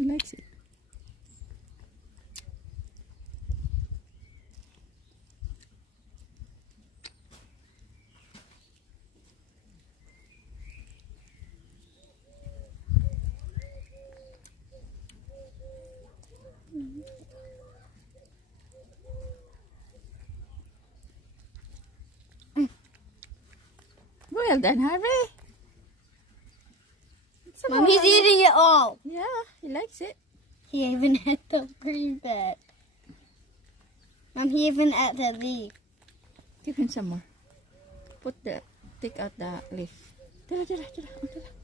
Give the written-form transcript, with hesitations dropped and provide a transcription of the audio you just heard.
He likes it. Well done, Harvey. Some Mom, more, he's Harvey. eating it all. Yeah, he likes it. He even ate the green bit. Mom, he even ate the leaf. Give him some more. Take out the leaf. Tara, tara, tara. Oh, tara.